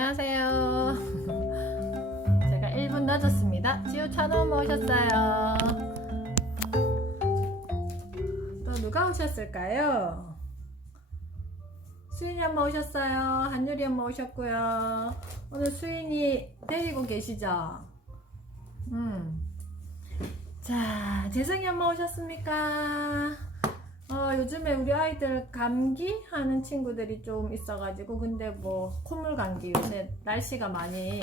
안녕하세요. 제가 1분 늦었습니다. 지우 찬원 오셨어요. 또 누가 오셨을까요? 수인이 엄마 오셨어요. 한유리 엄마 오셨고요. 오늘 수인이 데리고 계시죠? 자, 재성이 엄마 오셨습니까? 요즘에 우리 아이들 감기 하는 친구들이 좀 있어가지고, 근데 뭐 콧물 감기, 요새 날씨가 많이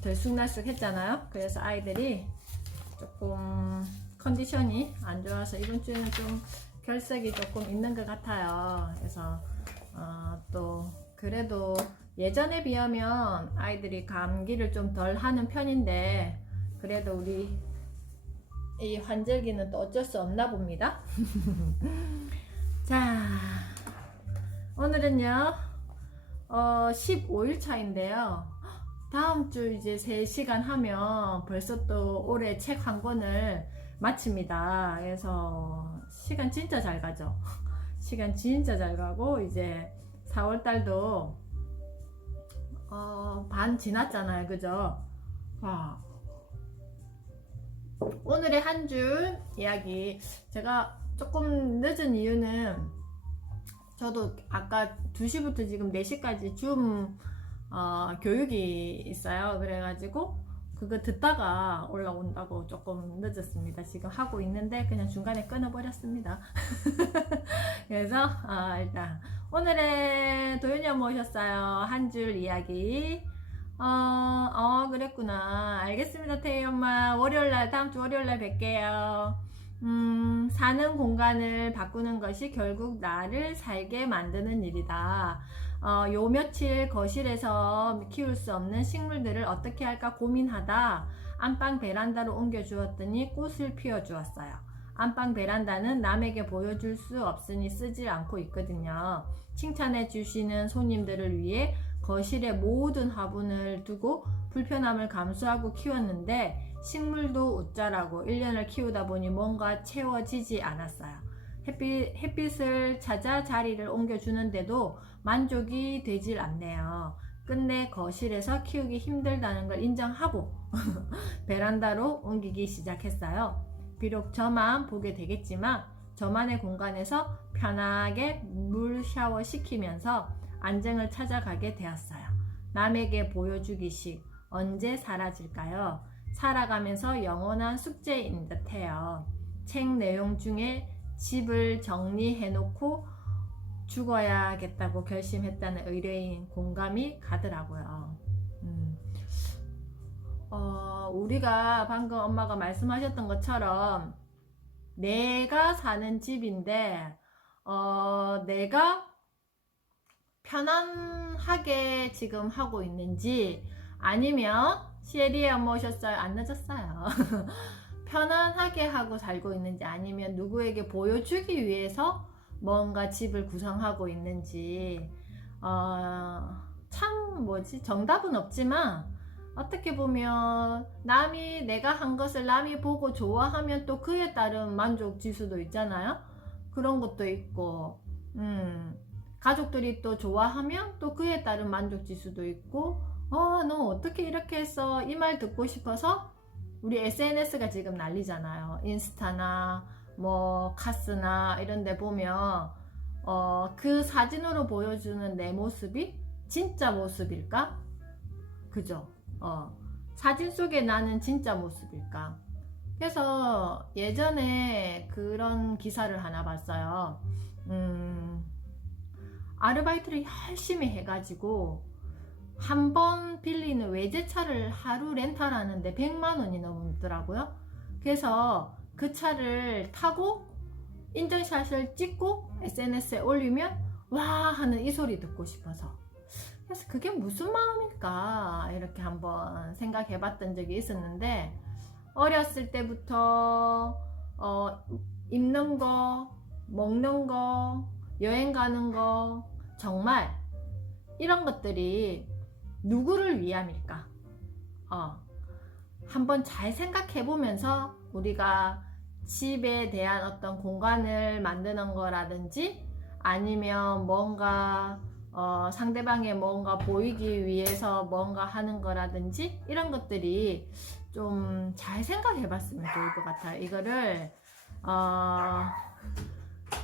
들쑥날쑥 했잖아요. 그래서 아이들이 조금 컨디션이 안 좋아서 이번 주에는 좀 결석이 조금 있는 것 같아요. 그래서 또 그래도 예전에 비하면 아이들이 감기를 좀 덜 하는 편인데, 그래도 우리 이 환절기는 또 어쩔 수 없나 봅니다. 자, 오늘은요 15일 차인데요, 다음 주 이제 3시간 하면 벌써 또 올해 책 한 권을 마칩니다. 그래서 시간 진짜 잘 가죠. 시간 진짜 잘 가고, 이제 4월달도 반 지났잖아요, 그죠? 오늘의 한 줄 이야기, 제가 조금 늦은 이유는, 저도 아까 2시부터 지금 4시까지 줌 교육이 있어요. 그래가지고 그거 듣다가 올라온다고 조금 늦었습니다. 지금 하고 있는데 그냥 중간에 끊어버렸습니다. 그래서 일단 오늘의 도윤이 엄마 오셨어요. 한 줄 이야기. 그랬구나. 알겠습니다, 태희 엄마. 월요일날, 다음 주 월요일날 뵐게요. 사는 공간을 바꾸는 것이 결국 나를 살게 만드는 일이다. 요 며칠 거실에서 키울 수 없는 식물들을 어떻게 할까 고민하다 안방 베란다로 옮겨 주었더니 꽃을 피워 주었어요. 안방 베란다는 남에게 보여줄 수 없으니 쓰지 않고 있거든요. 칭찬해 주시는 손님들을 위해 거실에 모든 화분을 두고 불편함을 감수하고 키웠는데, 식물도 웃자라고 1년을 키우다 보니 뭔가 채워지지 않았어요. 햇빛을 찾아 자리를 옮겨주는데도 만족이 되질 않네요. 끝내 거실에서 키우기 힘들다는 걸 인정하고 베란다로 옮기기 시작했어요. 비록 저만 보게 되겠지만 저만의 공간에서 편하게 물 샤워 시키면서 안정을 찾아가게 되었어요. 남에게 보여주기식 언제 사라질까요? 살아가면서 영원한 숙제인 듯해요. 책 내용 중에 집을 정리해놓고 죽어야겠다고 결심했다는 의뢰인 공감이 가더라고요. 우리가 방금 엄마가 말씀하셨던 것처럼 내가 사는 집인데 내가 편안하게 지금 하고 있는지, 아니면 시에리에 엄마 오셨어요? 안 늦었어요. 편안하게 하고 살고 있는지, 아니면 누구에게 보여주기 위해서 뭔가 집을 구성하고 있는지, 참 정답은 없지만, 어떻게 보면 내가 한 것을 남이 보고 좋아하면 또 그에 따른 만족 지수도 있잖아요. 그런 것도 있고, 가족들이 또 좋아하면 또 그에 따른 만족 지수도 있고, 너 어떻게 이렇게 했어? 이 말 듣고 싶어서 우리 SNS가 지금 난리잖아요. 인스타나 뭐 카스나 이런 데 보면 그 사진으로 보여주는 내 모습이 진짜 모습일까? 그죠? 사진 속에 나는 진짜 모습일까? 그래서 예전에 그런 기사를 하나 봤어요. 아르바이트를 열심히 해가지고 한 번 빌리는 외제차를 하루 렌탈하는데 100만 원이 넘더라고요. 그래서 그 차를 타고 인증샷을 찍고 SNS에 올리면 와 하는 이 소리 듣고 싶어서, 그래서 그게 무슨 마음일까 이렇게 한번 생각해 봤던 적이 있었는데, 어렸을 때부터 입는 거, 먹는 거, 여행 가는 거, 정말 이런 것들이 누구를 위함일까? 한번 잘 생각해 보면서 우리가 집에 대한 어떤 공간을 만드는 거라든지, 아니면 뭔가 상대방에 뭔가 보이기 위해서 뭔가 하는 거라든지 이런 것들이 좀 잘 생각해 봤으면 좋을 것 같아요. 이거를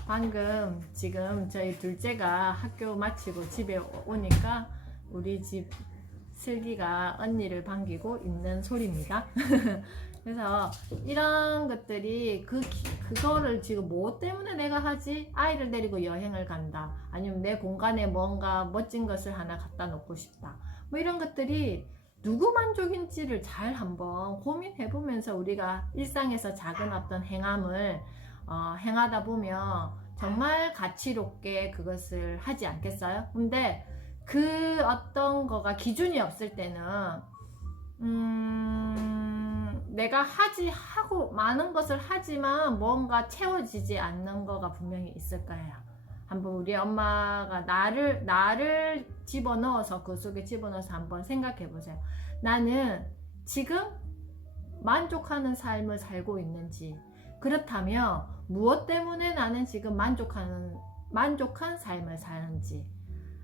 방금 지금 저희 둘째가 학교 마치고 집에 오니까 우리 집 슬기가 언니를 반기고 있는 소리입니다. 그래서 이런 것들이 그거를 지금 뭐 때문에 내가 하지? 아이를 데리고 여행을 간다. 아니면 내 공간에 뭔가 멋진 것을 하나 갖다 놓고 싶다. 뭐 이런 것들이 누구 만족인지를 잘 한번 고민해 보면서 우리가 일상에서 작은 어떤 행함을 행하다 보면 정말 가치롭게 그것을 하지 않겠어요? 근데 그 어떤 거가 기준이 없을 때는 내가 하고 많은 것을 하지만 뭔가 채워지지 않는 거가 분명히 있을 거예요. 한번 우리 엄마가 나를 집어넣어서 그 속에 집어넣어서 한번 생각해 보세요. 나는 지금 만족하는 삶을 살고 있는지, 그렇다면 무엇 때문에 나는 지금 만족한 삶을 사는지,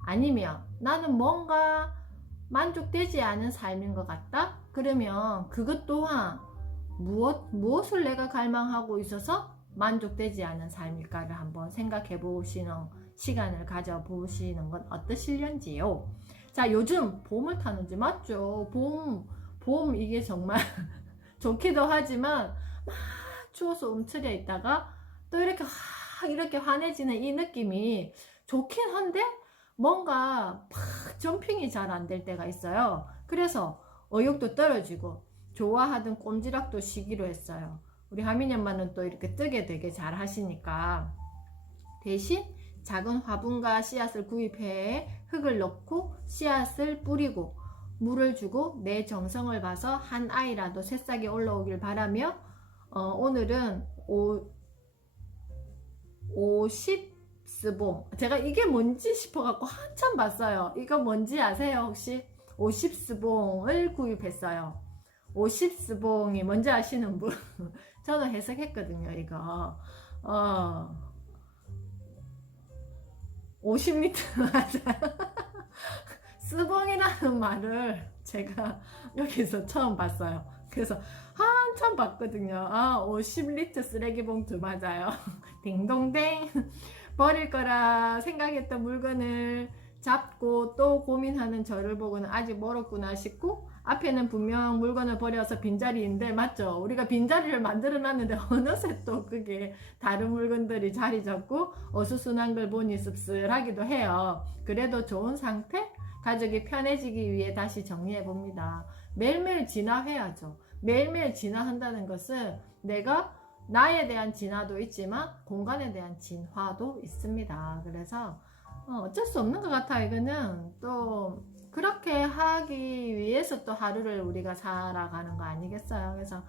아니면 나는 뭔가 만족되지 않은 삶인 것 같다? 그러면 그것 또한 무엇을 내가 갈망하고 있어서 만족되지 않은 삶일까를 한번 생각해 보시는 시간을 가져보시는 건 어떠실런지요? 자, 요즘 봄을 타는지 맞죠? 봄 이게 정말 좋기도 하지만 막 추워서 움츠려 있다가 또 이렇게 환해지는 이 느낌이 좋긴 한데 뭔가 팍 점핑이 잘 안 될 때가 있어요. 그래서 의욕도 떨어지고 좋아하던 꼼지락도 쉬기로 했어요. 우리 하민이 엄마는 또 이렇게 뜨게 되게 잘 하시니까 대신 작은 화분과 씨앗을 구입해 흙을 넣고 씨앗을 뿌리고 물을 주고 내 정성을 봐서 한 아이라도 새싹이 올라오길 바라며 오늘은 50스봉, 제가 이게 뭔지 싶어갖고 한참 봤어요. 이거 뭔지 아세요 혹시? 50스봉을 구입했어요. 50스봉이 뭔지 아시는 분? 저는 해석했거든요 이거. 50리터 맞아요. 스봉이라는 말을 제가 여기서 처음 봤어요. 그래서 한참 봤거든요. 50리터 쓰레기 봉투 맞아요. 딩동댕. 버릴 거라 생각했던 물건을 잡고 또 고민하는 저를 보고는 아직 멀었구나 싶고, 앞에는 분명 물건을 버려서 빈자리인데 맞죠? 우리가 빈자리를 만들어 놨는데 어느새 또 그게 다른 물건들이 자리 잡고 어수선한 걸 보니 씁쓸하기도 해요. 그래도 좋은 상태? 가족이 편해지기 위해 다시 정리해 봅니다. 매일매일 진화해야죠. 매일매일 진화한다는 것은 내가 나에 대한 진화도 있지만 공간에 대한 진화도 있습니다. 그래서 어쩔 수 없는 것 같아요. 이거는 또 그렇게 하기 위해서 또 하루를 우리가 살아가는 거 아니겠어요? 그래서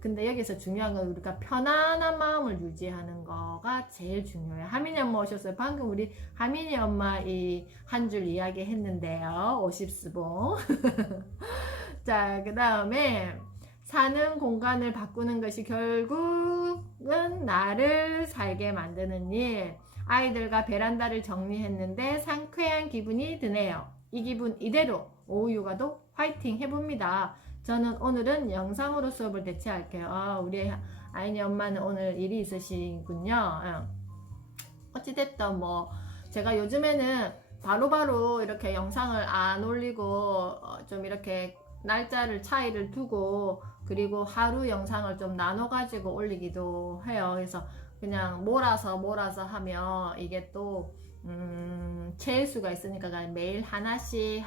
근데 여기서 중요한 건 우리가 편안한 마음을 유지하는 거가 제일 중요해요. 하민이 엄마 오셨어요. 방금 우리 하민이 엄마 이 한 줄 이야기 했는데요. 50스봉. 자, 그 다음에 사는 공간을 바꾸는 것이 결국은 나를 살게 만드는 일. 아이들과 베란다를 정리했는데 상쾌한 기분이 드네요. 이 기분 이대로 오후 육아도 화이팅 해봅니다. 저는 오늘은 영상으로 수업을 대체할게요. 우리 아이니 엄마는 오늘 일이 있으시군요. 어찌됐든 뭐 제가 요즘에는 바로바로 이렇게 영상을 안 올리고 좀 이렇게 날짜를 차이를 두고 그리고 하루 영상을 좀 나눠 가지고 올리기도 해요. 그래서 그냥 몰아서 하면 이게 또 채울 수가 있으니까 매일 하나씩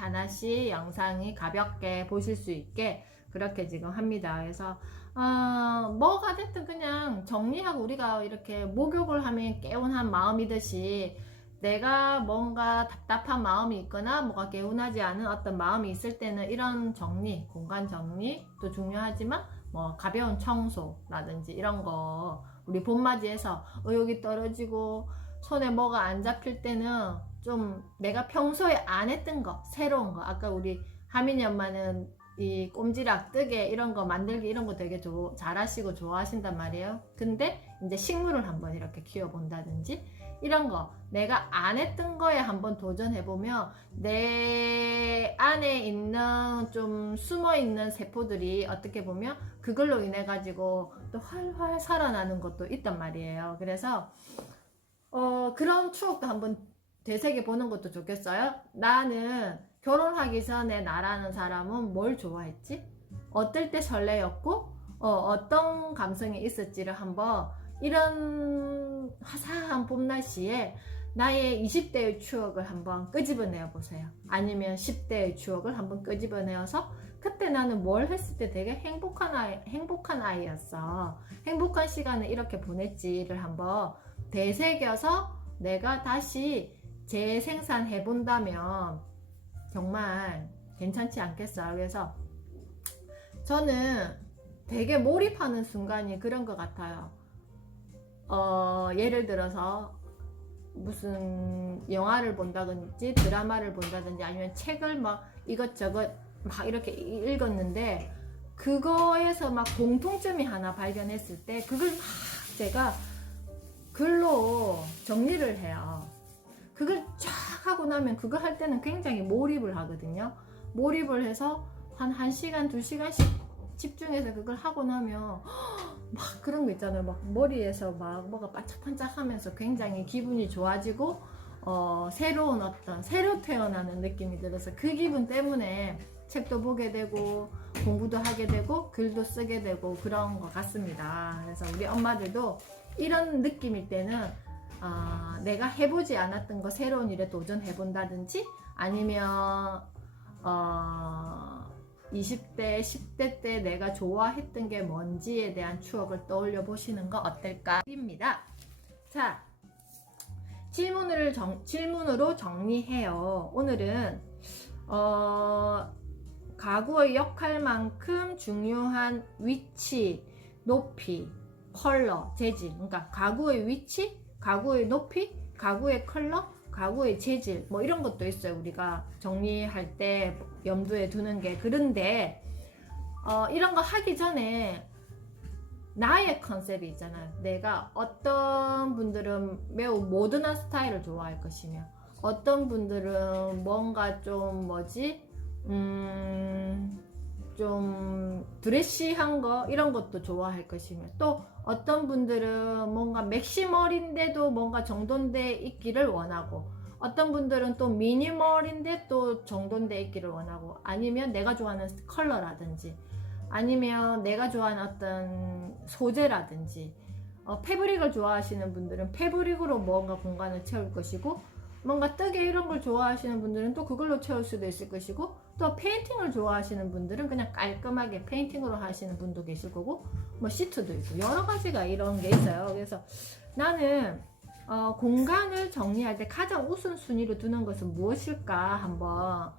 영상이 가볍게 보실 수 있게 그렇게 지금 합니다. 그래서 뭐가 됐든 그냥 정리하고, 우리가 이렇게 목욕을 하면 개운한 마음이듯이 내가 뭔가 답답한 마음이 있거나 뭐가 개운하지 않은 어떤 마음이 있을 때는 이런 정리, 공간 정리도 중요하지만 뭐 가벼운 청소라든지 이런 거, 우리 봄맞이해서 의욕이 떨어지고 손에 뭐가 안 잡힐 때는 좀 내가 평소에 안 했던 거, 새로운 거, 아까 우리 하민이 엄마는 이 꼼지락, 뜨개 이런 거 만들기 이런 거 되게 잘하시고 좋아하신단 말이에요. 근데 이제 식물을 한번 이렇게 키워본다든지 이런 거 내가 안 했던 거에 한번 도전해보면 내 안에 있는 좀 숨어있는 세포들이 어떻게 보면 그걸로 인해 가지고 또 활활 살아나는 것도 있단 말이에요. 그래서 그런 추억도 한번 되새겨 보는 것도 좋겠어요. 나는 결혼하기 전에 나라는 사람은 뭘 좋아했지? 어떨 때 설레였고 어떤 감성이 있었지를 한번 이런 화사한 봄날씨에 나의 20대의 추억을 한번 끄집어내어 보세요. 아니면 10대의 추억을 한번 끄집어내어서 그때 나는 뭘 했을 때 되게 행복한 아이였어. 행복한 시간을 이렇게 보냈지를 한번 되새겨서 내가 다시 재생산해 본다면 정말 괜찮지 않겠어요. 그래서 저는 되게 몰입하는 순간이 그런 것 같아요. 예를 들어서 무슨 영화를 본다든지 드라마를 본다든지 아니면 책을 막 이것저것 막 이렇게 읽었는데 그거에서 막 공통점이 하나 발견했을 때 그걸 막 제가 글로 정리를 해요. 그걸 쫙 하고 나면 그거 할 때는 굉장히 몰입을 하거든요. 몰입을 해서 한 1시간, 2시간씩 집중해서 그걸 하고 나면 막 그런 거 있잖아요. 막 머리에서 막 뭐가 반짝반짝 하면서 굉장히 기분이 좋아지고 새로 태어나는 느낌이 들어서 그 기분 때문에 책도 보게 되고 공부도 하게 되고 글도 쓰게 되고 그런 것 같습니다. 그래서 우리 엄마들도 이런 느낌일 때는 내가 해보지 않았던 거 새로운 일에 도전해 본다든지 아니면 20대, 10대 때 내가 좋아했던 게 뭔지에 대한 추억을 떠올려 보시는 거 어떨까 입니다. 자, 질문으로 정리해요. 오늘은 가구의 역할만큼 중요한 위치, 높이, 컬러, 재질. 그러니까 가구의 위치, 가구의 높이, 가구의 컬러, 가구의 재질 뭐 이런 것도 있어요. 우리가 정리할 때 염두에 두는 게. 그런데 이런 거 하기 전에 나의 컨셉이 있잖아요. 내가 어떤 분들은 매우 모던한 스타일을 좋아할 것이며 어떤 분들은 뭔가 좀 좀 드레시한 거 이런 것도 좋아할 것이며 또 어떤 분들은 뭔가 맥시멀인데도 뭔가 정돈돼 있기를 원하고 어떤 분들은 또 미니멀인데 또 정돈돼 있기를 원하고 아니면 내가 좋아하는 컬러라든지 아니면 내가 좋아하는 어떤 소재라든지 패브릭을 좋아하시는 분들은 패브릭으로 뭔가 공간을 채울 것이고 뭔가 뜨개 이런 걸 좋아하시는 분들은 또 그걸로 채울 수도 있을 것이고 또 페인팅을 좋아하시는 분들은 그냥 깔끔하게 페인팅으로 하시는 분도 계실 거고 뭐 시트도 있고 여러 가지가 이런 게 있어요. 그래서 나는 공간을 정리할 때 가장 우선순위로 두는 것은 무엇일까 한번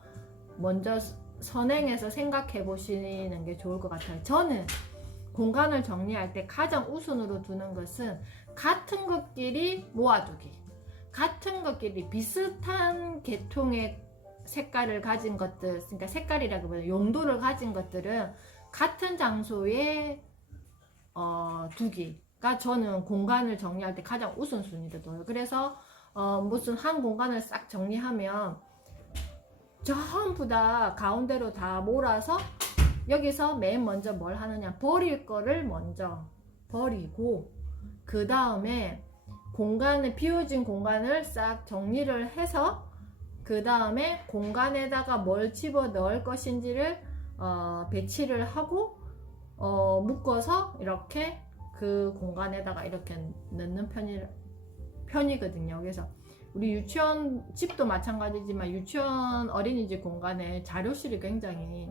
먼저 선행해서 생각해 보시는 게 좋을 것 같아요. 저는 공간을 정리할 때 가장 우선으로 두는 것은 같은 것끼리 모아두기, 같은 것끼리 비슷한 계통의 색깔을 가진 것들, 그러니까 색깔이라기보다 용도를 가진 것들은 같은 장소에 두기가 저는 공간을 정리할 때 가장 우선순위로 둬요. 그래서 무슨 한 공간을 싹 정리하면 전부 다 가운데로 다 몰아서 여기서 맨 먼저 뭘 하느냐, 버릴 거를 먼저 버리고 그 다음에 비워진 공간을 싹 정리를 해서 그 다음에 공간에다가 뭘 집어 넣을 것인지를 배치를 하고 묶어서 이렇게 그 공간에다가 이렇게 넣는 편이거든요. 그래서 우리 유치원 집도 마찬가지지만 유치원 어린이집 공간에 자료실이 굉장히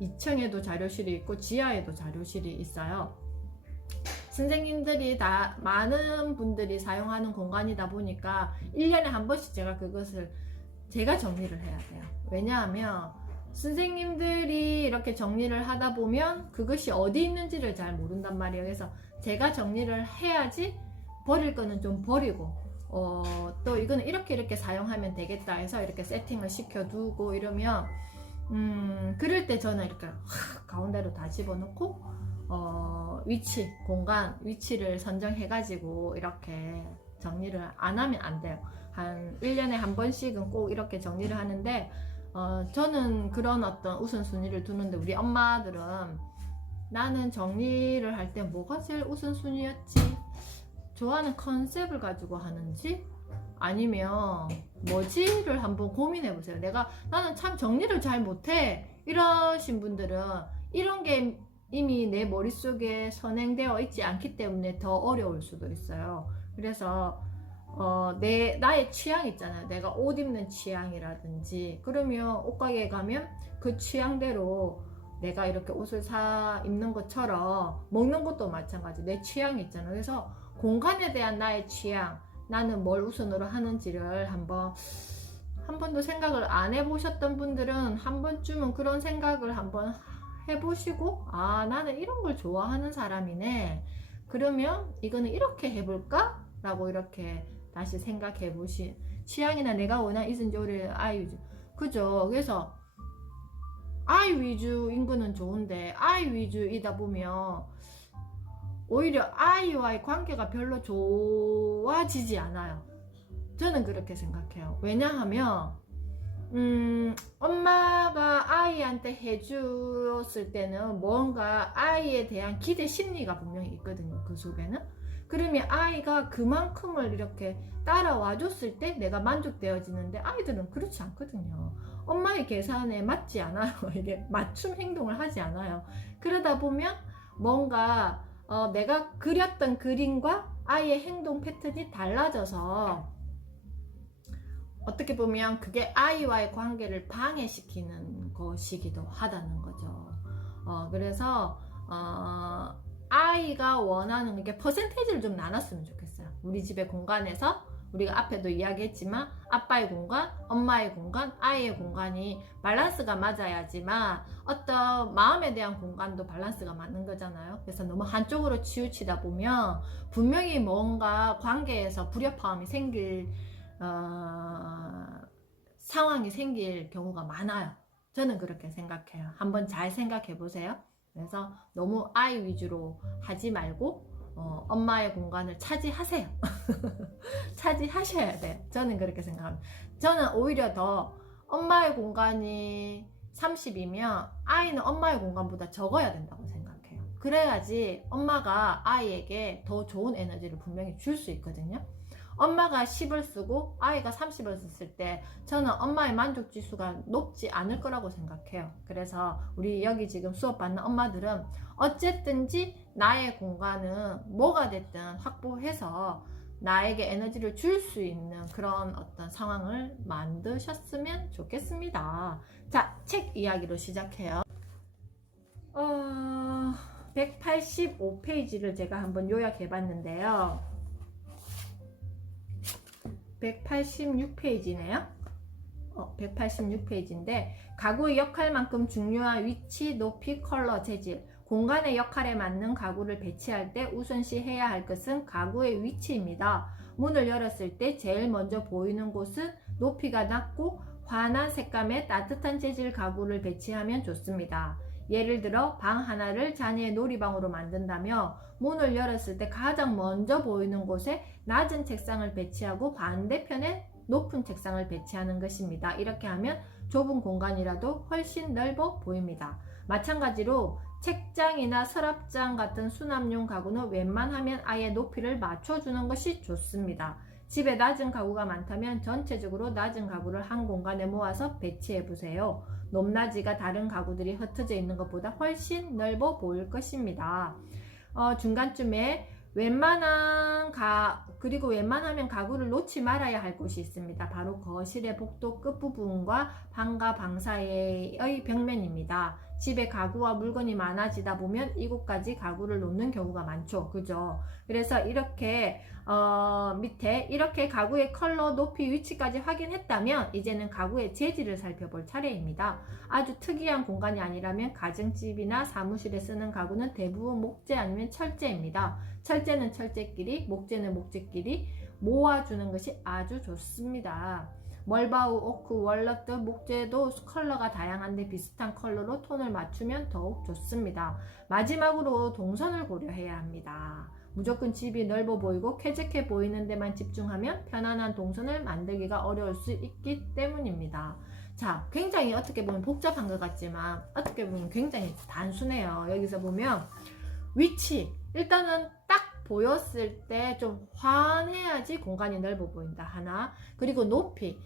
2층에도 자료실이 있고 지하에도 자료실이 있어요. 선생님들이 다 많은 분들이 사용하는 공간이다 보니까 1년에 한 번씩 제가 정리를 해야 돼요. 왜냐하면 선생님들이 이렇게 정리를 하다 보면 그것이 어디 있는지를 잘 모른단 말이에요. 그래서 제가 정리를 해야지 버릴 거는 좀 버리고 또 이거는 이렇게 사용하면 되겠다 해서 이렇게 세팅을 시켜두고 이러면 그럴 때 저는 이렇게 가운데로 다 집어넣고 위치, 공간, 위치를 선정해가지고 이렇게 정리를 안 하면 안 돼요. 한 1년에 한 번씩은 꼭 이렇게 정리를 하는데 저는 그런 어떤 우선순위를 두는데 우리 엄마들은 나는 정리를 할 때 뭐가 제일 우선순위였지? 좋아하는 컨셉을 가지고 하는지 아니면 뭐지를 한번 고민해 보세요. 나는 참 정리를 잘 못해 이러신 분들은 이런 게 이미 내 머릿속에 선행되어 있지 않기 때문에 더 어려울 수도 있어요. 그래서 나의 취향 있잖아요. 내가 옷 입는 취향이라든지 그러면 옷가게에 가면 그 취향대로 내가 이렇게 옷을 사 입는 것처럼 먹는 것도 마찬가지 내 취향이 있잖아요. 그래서 공간에 대한 나의 취향, 나는 뭘 우선으로 하는지를 한 번도 생각을 안 해보셨던 분들은 한 번쯤은 그런 생각을 한번 해보시고 나는 이런 걸 좋아하는 사람이네. 그러면 이거는 이렇게 해볼까? 라고 이렇게 다시 생각해 보신 취향이나 내가 원하는 이순조를 아이 위주 그죠? 그래서 아이 위주인 거는 좋은데 아이 위주이다 보면 오히려 아이와의 관계가 별로 좋아지지 않아요. 저는 그렇게 생각해요. 왜냐하면 엄마가 아이한테 해줬을 때는 뭔가 아이에 대한 기대 심리가 분명히 있거든요. 그 속에는. 그러면 아이가 그만큼을 이렇게 따라와 줬을 때 내가 만족되어지는데 아이들은 그렇지 않거든요. 엄마의 계산에 맞지 않아요. 이게 맞춤 행동을 하지 않아요. 그러다 보면 뭔가 내가 그렸던 그림과 아이의 행동 패턴이 달라져서 어떻게 보면 그게 아이와의 관계를 방해시키는 것이기도 하다는 거죠. 그래서 아이가 원하는 게 퍼센테이지를 좀 나눴으면 좋겠어요. 우리 집의 공간에서 우리가 앞에도 이야기했지만 아빠의 공간, 엄마의 공간, 아이의 공간이 밸런스가 맞아야지만 어떤 마음에 대한 공간도 밸런스가 맞는 거잖아요. 그래서 너무 한쪽으로 치우치다 보면 분명히 뭔가 관계에서 불협화음이 생길 상황이 생길 경우가 많아요. 저는 그렇게 생각해요. 한번 잘 생각해 보세요. 그래서 너무 아이 위주로 하지 말고 엄마의 공간을 차지하세요. 차지하셔야 돼요. 저는 그렇게 생각합니다. 저는 오히려 더 엄마의 공간이 30이면 아이는 엄마의 공간보다 적어야 된다고 생각해요. 그래야지 엄마가 아이에게 더 좋은 에너지를 분명히 줄 수 있거든요. 엄마가 10을 쓰고 아이가 30을 썼을 때 저는 엄마의 만족 지수가 높지 않을 거라고 생각해요. 그래서 우리 여기 지금 수업 받는 엄마들은 어쨌든지 나의 공간은 뭐가 됐든 확보해서 나에게 에너지를 줄 수 있는 그런 어떤 상황을 만드셨으면 좋겠습니다. 자, 책 이야기로 시작해요. 185페이지를 제가 한번 요약해 봤는데요. 186페이지네요. 186페이지인데 가구의 역할만큼 중요한 위치, 높이, 컬러, 재질, 공간의 역할에 맞는 가구를 배치할 때 우선시 해야 할 것은 가구의 위치입니다. 문을 열었을 때 제일 먼저 보이는 곳은 높이가 낮고 환한 색감의 따뜻한 재질 가구를 배치하면 좋습니다. 예를 들어 방 하나를 자녀의 놀이방으로 만든다며 문을 열었을 때 가장 먼저 보이는 곳에 낮은 책상을 배치하고 반대편에 높은 책상을 배치하는 것입니다. 이렇게 하면 좁은 공간이라도 훨씬 넓어 보입니다. 마찬가지로 책장이나 서랍장 같은 수납용 가구는 웬만하면 아예 높이를 맞춰주는 것이 좋습니다. 집에 낮은 가구가 많다면 전체적으로 낮은 가구를 한 공간에 모아서 배치해 보세요. 높낮이가 다른 가구들이 흩어져 있는 것보다 훨씬 넓어 보일 것입니다. 중간쯤에 그리고 웬만하면 가구를 놓지 말아야 할 곳이 있습니다. 바로 거실의 복도 끝부분과 방과 방 사이의 벽면입니다. 집에 가구와 물건이 많아지다 보면 이곳까지 가구를 놓는 경우가 많죠. 그죠? 그래서 이렇게 밑에 이렇게 가구의 컬러, 높이, 위치까지 확인했다면 이제는 가구의 재질을 살펴볼 차례입니다. 아주 특이한 공간이 아니라면 가정집이나 사무실에 쓰는 가구는 대부분 목재 아니면 철재입니다. 철재는 철재끼리, 목재는 목재끼리 모아주는 것이 아주 좋습니다. 멀바우, 오크, 월넛, 목재도 컬러가 다양한데 비슷한 컬러로 톤을 맞추면 더욱 좋습니다. 마지막으로 동선을 고려해야 합니다. 무조건 집이 넓어 보이고 쾌적해 보이는 데만 집중하면 편안한 동선을 만들기가 어려울 수 있기 때문입니다. 자, 굉장히 어떻게 보면 복잡한 것 같지만 어떻게 보면 굉장히 단순해요. 여기서 보면 위치, 일단은 딱 보였을 때 좀 환해야지 공간이 넓어 보인다. 하나. 그리고 높이,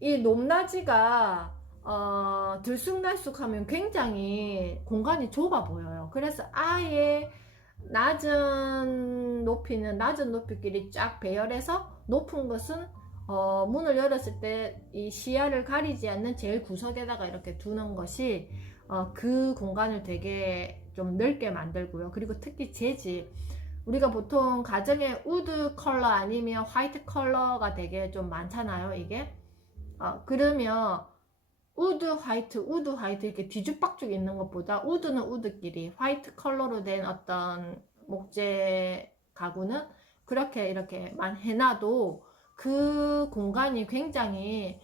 이 높낮이가 들쑥날쑥하면 굉장히 공간이 좁아 보여요. 그래서 아예 낮은 높이는 낮은 높이끼리 쫙 배열해서 높은 것은 문을 열었을 때 이 시야를 가리지 않는 제일 구석에다가 이렇게 두는 것이 그 공간을 되게 좀 넓게 만들고요. 그리고 특히 재질, 우리가 보통 가정에 우드 컬러 아니면 화이트 컬러가 되게 좀 많잖아요. 이게 그러면 우드 화이트 이렇게 뒤죽박죽 있는 것보다 우드는 우드끼리 화이트 컬러로 된 어떤 목재 가구는 그렇게 이렇게만 해놔도 그 공간이 굉장히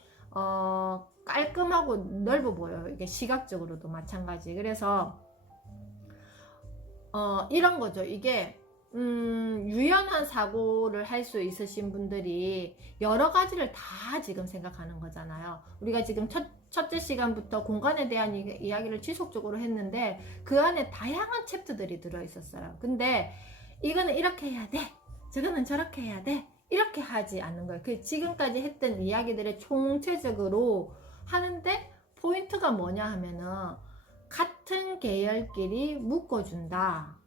깔끔하고 넓어 보여요. 이게 시각적으로도 마찬가지. 그래서 이런 거죠. 이게 유연한 사고를 할 수 있으신 분들이 여러 가지를 다 지금 생각하는 거잖아요. 우리가 지금 첫째 시간부터 공간에 대한 이야기를 지속적으로 했는데 그 안에 다양한 챕터들이 들어있었어요. 근데 이거는 이렇게 해야 돼, 저거는 저렇게 해야 돼, 이렇게 하지 않는 거예요. 그 지금까지 했던 이야기들을 총체적으로 하는데 포인트가 뭐냐 하면은 같은 계열끼리 묶어준다.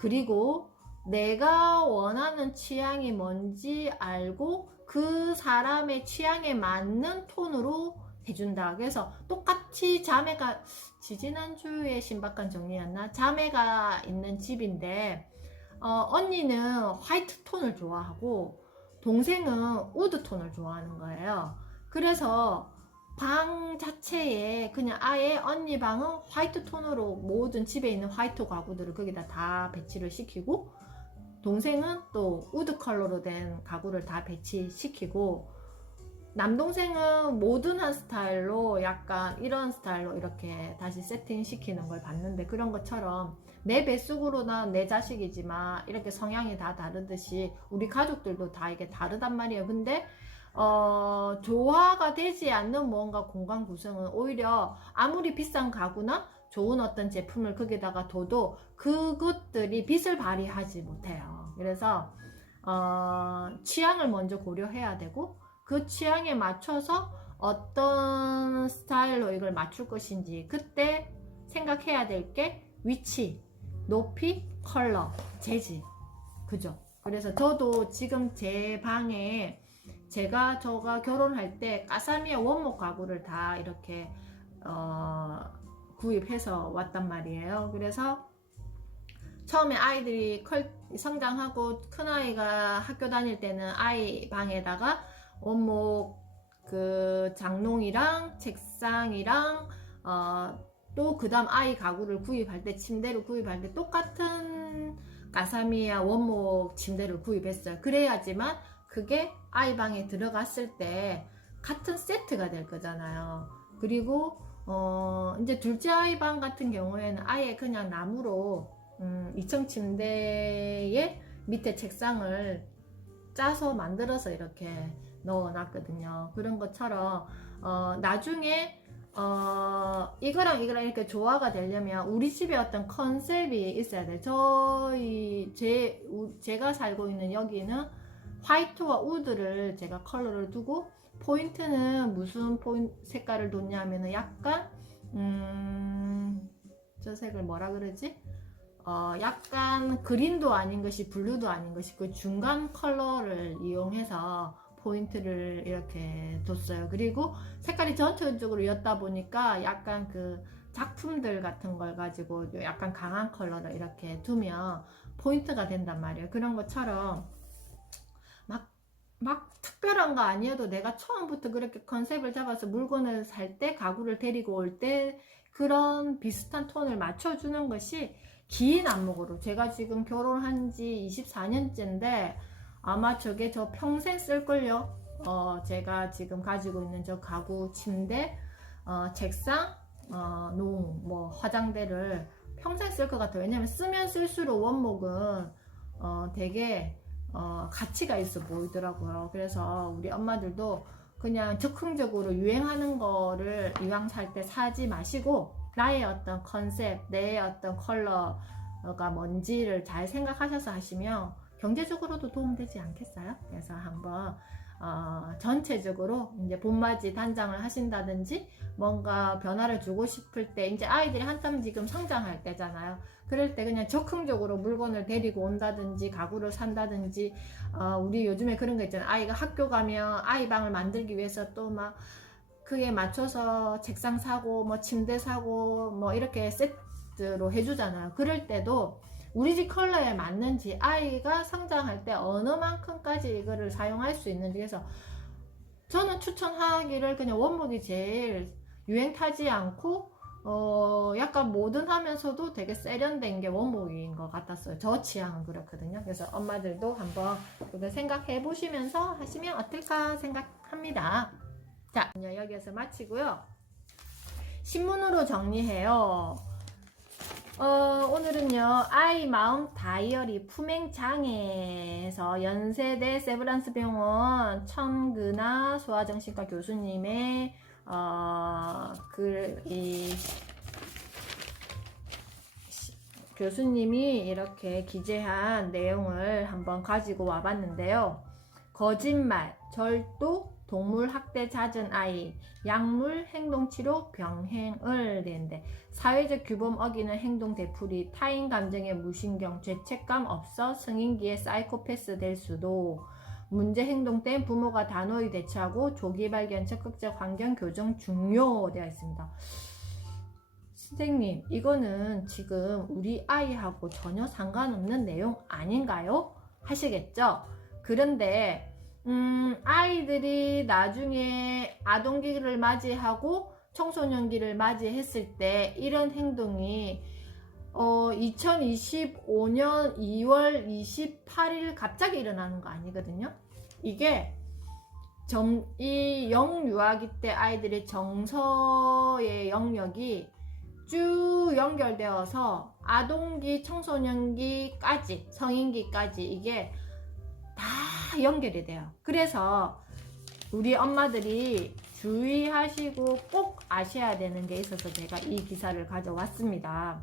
그리고 내가 원하는 취향이 뭔지 알고 그 사람의 취향에 맞는 톤으로 해준다. 그래서 똑같이 자매가, 지지난주에 신박한 정리였나? 자매가 있는 집인데 언니는 화이트 톤을 좋아하고 동생은 우드 톤을 좋아하는 거예요. 그래서 방 자체에 그냥 아예 언니 방은 화이트 톤으로 모든 집에 있는 화이트 가구들을 거기다 다 배치를 시키고 동생은 또 우드 컬러로 된 가구를 다 배치시키고 남동생은 모던한 스타일로 약간 이런 스타일로 이렇게 다시 세팅시키는 걸 봤는데 그런 것처럼 내 뱃속으로나 내 자식이지만 이렇게 성향이 다 다르듯이 우리 가족들도 다 이게 다르단 말이에요. 근데 조화가 되지 않는 뭔가 공간 구성은 오히려 아무리 비싼 가구나 좋은 어떤 제품을 거기다가 둬도 그것들이 빛을 발휘하지 못해요. 그래서 취향을 먼저 고려해야 되고 그 취향에 맞춰서 어떤 스타일로 이걸 맞출 것인지 그때 생각해야 될 게 위치, 높이, 컬러, 재질, 그죠? 그래서 저도 지금 제 방에 제가 결혼할 때 까사미아 원목 가구를 다 이렇게 구입해서 왔단 말이에요. 그래서 처음에 아이들이 성장하고 큰아이가 학교 다닐 때는 아이 방에다가 원목 그 장롱이랑 책상이랑 또 그 다음 아이 가구를 구입할 때 침대를 구입할 때 똑같은 까사미아 원목 침대를 구입했어요. 그래야지만 그게 아이 방에 들어갔을 때 같은 세트가 될 거잖아요. 그리고 이제 둘째 아이 방 같은 경우에는 아예 그냥 나무로 2층 침대에 밑에 책상을 짜서 만들어서 이렇게 넣어 놨거든요. 그런 것처럼 나중에 이거랑 이렇게 조화가 되려면 우리 집에 어떤 컨셉이 있어야 돼. 제가 살고 있는 여기는 화이트와 우드를 제가 컬러를 두고 포인트는 무슨 색깔을 뒀냐면은 약간 저 색을 뭐라 그러지? 약간 그린도 아닌 것이 블루도 아닌 것이 그 중간 컬러를 이용해서 포인트를 이렇게 뒀어요. 그리고 색깔이 전체적으로 였다 보니까 약간 그 작품들 같은 걸 가지고 약간 강한 컬러를 이렇게 두면 포인트가 된단 말이에요. 그런 것처럼 막 특별한 거 아니어도 내가 처음부터 그렇게 컨셉을 잡아서 물건을 살 때 가구를 데리고 올 때 그런 비슷한 톤을 맞춰주는 것이 긴 안목으로, 제가 지금 결혼한 지 24년째인데 아마 저게 저 평생 쓸걸요. 제가 지금 가지고 있는 저 가구, 침대, 책상, 농, 뭐 화장대를 평생 쓸 것 같아요. 왜냐면 쓰면 쓸수록 원목은 되게 가치가 있어 보이더라고요. 그래서 우리 엄마들도 그냥 즉흥적으로 유행하는 거를 이왕 살 때 사지 마시고 나의 어떤 컨셉, 내 어떤 컬러가 뭔지를 잘 생각하셔서 하시면 경제적으로도 도움되지 않겠어요? 그래서 한번 전체적으로 이제 봄맞이 단장을 하신다든지 뭔가 변화를 주고 싶을 때 이제 아이들이 한참 지금 성장할 때잖아요. 그럴 때 그냥 적극적으로 물건을 데리고 온다든지 가구를 산다든지 우리 요즘에 그런 거 있잖아요. 아이가 학교 가면 아이 방을 만들기 위해서 또 막 그에 맞춰서 책상 사고 뭐 침대 사고 뭐 이렇게 세트로 해주잖아요. 그럴 때도 우리 집 컬러에 맞는지 아이가 성장할 때 어느 만큼까지 이거를 사용할 수 있는지. 그래서 저는 추천하기를 그냥 원목이 제일 유행 타지 않고 약간 모던하면서도 되게 세련된 게 원목인 것 같았어요. 저 취향은 그렇거든요. 그래서 엄마들도 한번 그거 생각해 보시면서 하시면 어떨까 생각합니다. 자, 여기에서 마치고요. 신문으로 정리해요. 오늘은요, 아이 마음 다이어리 품행장애에서 연세대 세브란스 병원 천근아 소아정신과 교수님의 교수님이 이렇게 기재한 내용을 한번 가지고 와봤는데요. 거짓말, 절도, 동물학대 잦은 아이, 약물, 행동치료, 병행을 되는데 사회적 규범 어기는 행동 되풀이, 타인 감정에 무신경, 죄책감 없어 성인기에 사이코패스 될 수도, 문제 행동 땐 부모가 단호히 대처하고 조기 발견, 적극적 환경 교정 중요되어 있습니다. 선생님, 이거는 지금 우리 아이하고 전혀 상관없는 내용 아닌가요? 하시겠죠? 그런데 아이들이 나중에 아동기를 맞이하고 청소년기를 맞이했을 때 이런 행동이 2025년 2월 28일 갑자기 일어나는 거 아니거든요. 이게 이 영유아기 때 아이들의 정서의 영역이 쭉 연결되어서 아동기, 청소년기까지, 성인기까지 이게 다 연결이 돼요. 그래서 우리 엄마들이 주의하시고 꼭 아셔야 되는 게 있어서 제가 이 기사를 가져왔습니다.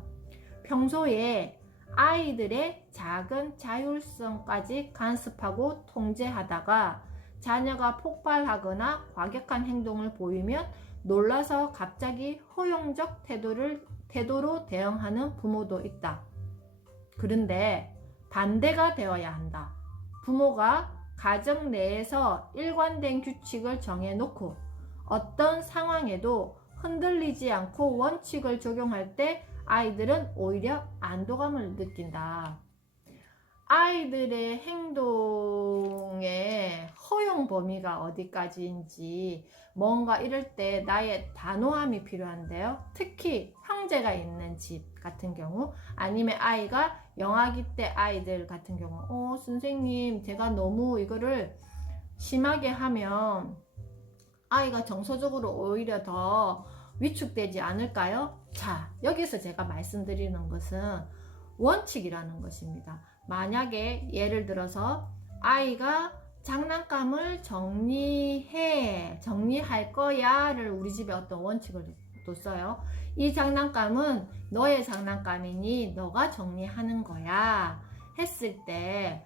평소에 아이들의 작은 자율성까지 간섭하고 통제하다가 자녀가 폭발하거나 과격한 행동을 보이면 놀라서 갑자기 허용적 태도로 대응하는 부모도 있다. 그런데 반대가 되어야 한다. 부모가 가정 내에서 일관된 규칙을 정해놓고 어떤 상황에도 흔들리지 않고 원칙을 적용할 때 아이들은 오히려 안도감을 느낀다. 아이들의 행동의 허용 범위가 어디까지인지 뭔가 이럴 때 나의 단호함이 필요한데요. 특히 형제가 있는 집 같은 경우 아니면 아이가 영아기 때 아이들 같은 경우 선생님 제가 너무 이거를 심하게 하면 아이가 정서적으로 오히려 더 위축되지 않을까요? 자, 여기서 제가 말씀드리는 것은 원칙이라는 것입니다. 만약에 예를 들어서 아이가 장난감을 정리할 거야를 우리 집에 어떤 원칙을 뒀어요. 이 장난감은 너의 장난감이니 너가 정리하는 거야 했을 때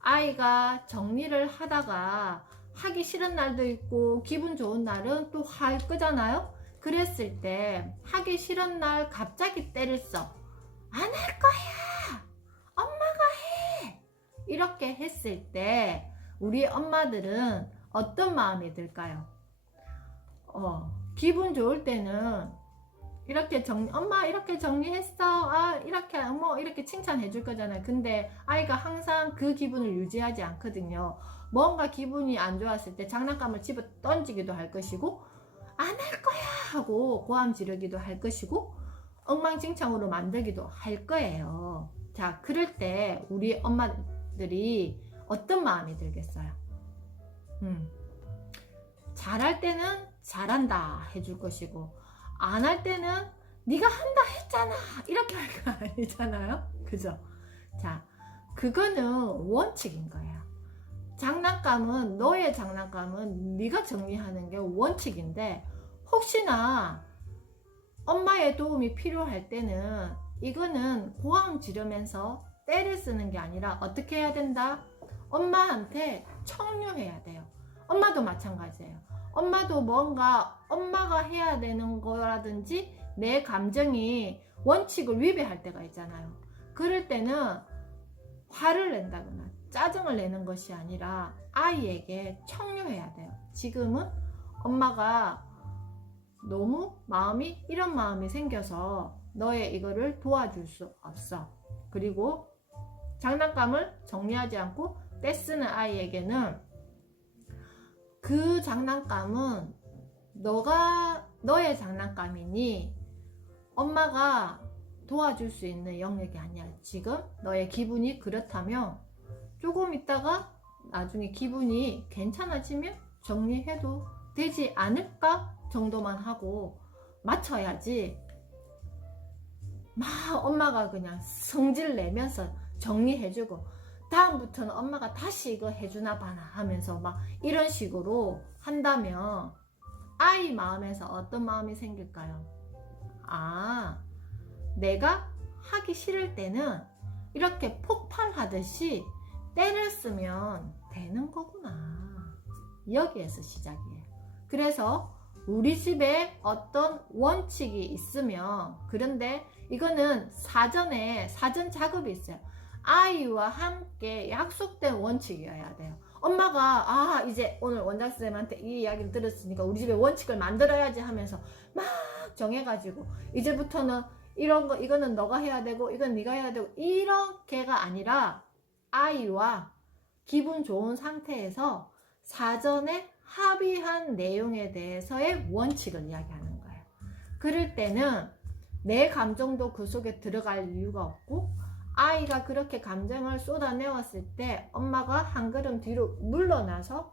아이가 정리를 하다가 하기 싫은 날도 있고 기분 좋은 날은 또 할 거잖아요. 그랬을 때 하기 싫은 날 갑자기 때를 써. 안 할 거야. 엄마가 해. 이렇게 했을 때 우리 엄마들은 어떤 마음이 들까요? 기분 좋을 때는 이렇게 엄마 이렇게 정리했어. 이렇게 이렇게 칭찬해 줄 거잖아요. 근데 아이가 항상 그 기분을 유지하지 않거든요. 뭔가 기분이 안 좋았을 때 장난감을 집어 던지기도 할 것이고 안 할 거야 하고 고함 지르기도 할 것이고 엉망진창으로 만들기도 할 거예요. 자, 그럴 때 우리 엄마들이 어떤 마음이 들겠어요? 잘할 때는 잘한다 해줄 것이고, 안 할 때는 네가 한다 했잖아 이렇게 할 거 아니잖아요. 그죠? 자, 그거는 원칙인 거예요. 장난감은, 너의 장난감은 네가 정리하는 게 원칙인데, 혹시나 엄마의 도움이 필요할 때는 이거는 고함 지르면서 때를 쓰는 게 아니라 어떻게 해야 된다? 엄마한테 청유해야 돼요. 엄마도 마찬가지예요. 엄마도 뭔가 엄마가 해야 되는 거라든지 내 감정이 원칙을 위배할 때가 있잖아요. 그럴 때는 화를 낸다거나 짜증을 내는 것이 아니라 아이에게 청유해야 돼요. 지금은 엄마가 너무 이런 마음이 생겨서 너의 이거를 도와줄 수 없어. 그리고 장난감을 정리하지 않고 떼쓰는 아이에게는 그 장난감은 너의 장난감이니 엄마가 도와줄 수 있는 영역이 아니야. 지금 너의 기분이 그렇다면 조금 있다가 나중에 기분이 괜찮아지면 정리해도 되지 않을까 정도만 하고 맞춰야지, 막 엄마가 그냥 성질 내면서 정리해주고 다음부터는 엄마가 다시 이거 해주나 봐나 하면서 막 이런 식으로 한다면 아이 마음에서 어떤 마음이 생길까요? 아, 내가 하기 싫을 때는 이렇게 폭발하듯이 때를 쓰면 되는 거구나. 여기에서 시작이에요. 그래서 우리 집에 어떤 원칙이 있으면, 그런데 이거는 사전 작업이 있어요. 아이와 함께 약속된 원칙이어야 돼요. 엄마가 이제 오늘 원장쌤한테 이 이야기를 들었으니까 우리 집에 원칙을 만들어야지 하면서 막 정해가지고 이제부터는 이런 거, 이거는 너가 해야 되고 이건 네가 해야 되고 이렇게가 아니라 아이와 기분 좋은 상태에서 사전에 합의한 내용에 대해서의 원칙을 이야기하는 거예요. 그럴 때는 내 감정도 그 속에 들어갈 이유가 없고, 아이가 그렇게 감정을 쏟아내었을 때 엄마가 한 걸음 뒤로 물러나서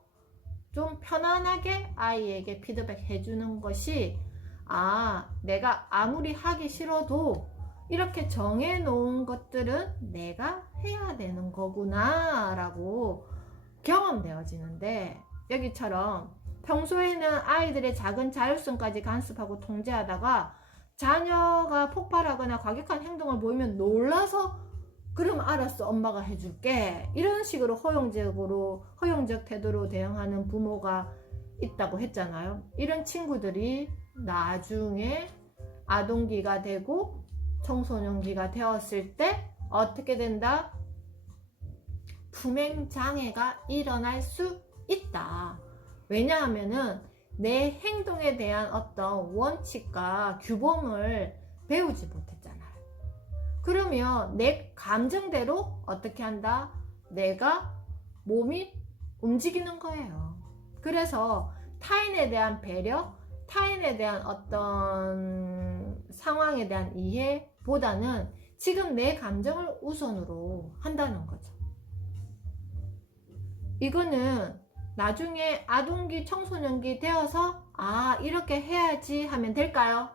좀 편안하게 아이에게 피드백 해주는 것이, 내가 아무리 하기 싫어도 이렇게 정해놓은 것들은 내가 해야 되는 거구나 라고 경험되어지는데, 여기처럼 평소에는 아이들의 작은 자율성까지 간섭하고 통제하다가 자녀가 폭발하거나 과격한 행동을 보이면 놀라서 그럼 알았어, 엄마가 해줄게, 이런 식으로 허용적 태도로 대응하는 부모가 있다고 했잖아요. 이런 친구들이 나중에 아동기가 되고 청소년기가 되었을 때 어떻게 된다? 품행장애가 일어날 수 있다. 왜냐하면은 내 행동에 대한 어떤 원칙과 규범을 배우지 못했잖아요. 그러면 내 감정대로 어떻게 한다? 내가 몸이 움직이는 거예요. 그래서 타인에 대한 배려, 타인에 대한 어떤 상황에 대한 이해보다는 지금 내 감정을 우선으로 한다는 거죠. 이거는 나중에 아동기, 청소년기 되어서 이렇게 해야지 하면 될까요?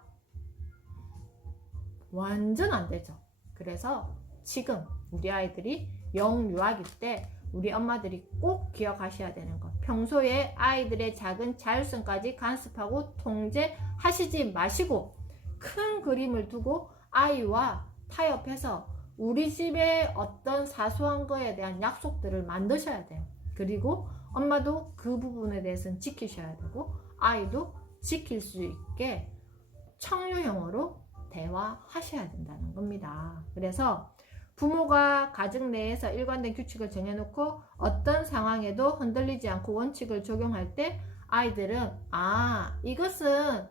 완전 안 되죠. 그래서 지금 우리 아이들이 영유아기 때 우리 엄마들이 꼭 기억하셔야 되는 것, 평소에 아이들의 작은 자율성까지 간섭하고 통제하시지 마시고 큰 그림을 두고 아이와 타협해서 우리 집에 어떤 사소한 거에 대한 약속들을 만드셔야 돼요. 그리고 엄마도 그 부분에 대해서는 지키셔야 되고 아이도 지킬 수 있게 청유형으로 대화하셔야 된다는 겁니다. 그래서 부모가 가정 내에서 일관된 규칙을 정해놓고 어떤 상황에도 흔들리지 않고 원칙을 적용할 때 아이들은 이것은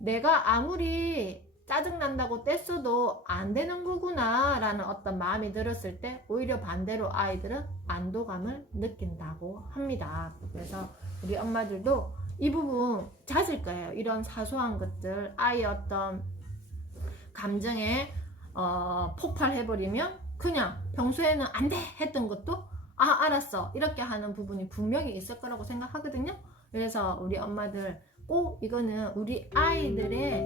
내가 아무리 짜증난다고 떼써도 안 되는 거구나 라는 어떤 마음이 들었을 때 오히려 반대로 아이들은 안도감을 느낀다고 합니다. 그래서 우리 엄마들도 이 부분 잦을 거예요. 이런 사소한 것들, 아이의 어떤 감정에 폭발해버리면 그냥 평소에는 안 돼 했던 것도 알았어 이렇게 하는 부분이 분명히 있을 거라고 생각하거든요. 그래서 우리 엄마들 꼭 이거는 우리 아이들의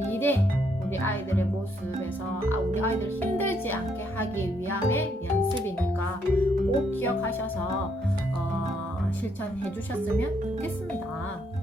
미래, 우리 아이들의 모습에서 우리 아이들 힘들지 않게 하기 위함의 연습이니까 꼭 기억하셔서 실천해 주셨으면 좋겠습니다.